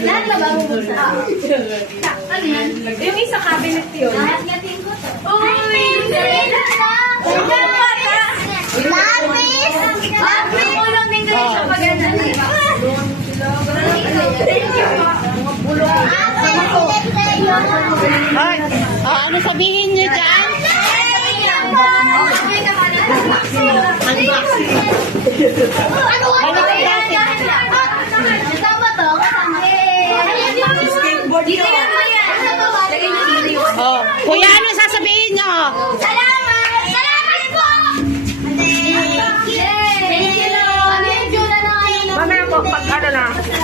Lahat na ba bubuksan? Ano yan? Yung isa cabinet yun. Yatin ko to. Uy! Lapis! Lapis! Kulong din kayo sa paganda. Ay, ano sabihin niyo dyan? Ano ba yan? Kasama to? Skateboard yun. Oh, kuya, ano sasabihin niyo? Salamat! Salamat po! Thank you! Ano yung jula na kayo? Mamaya po, pag ano na.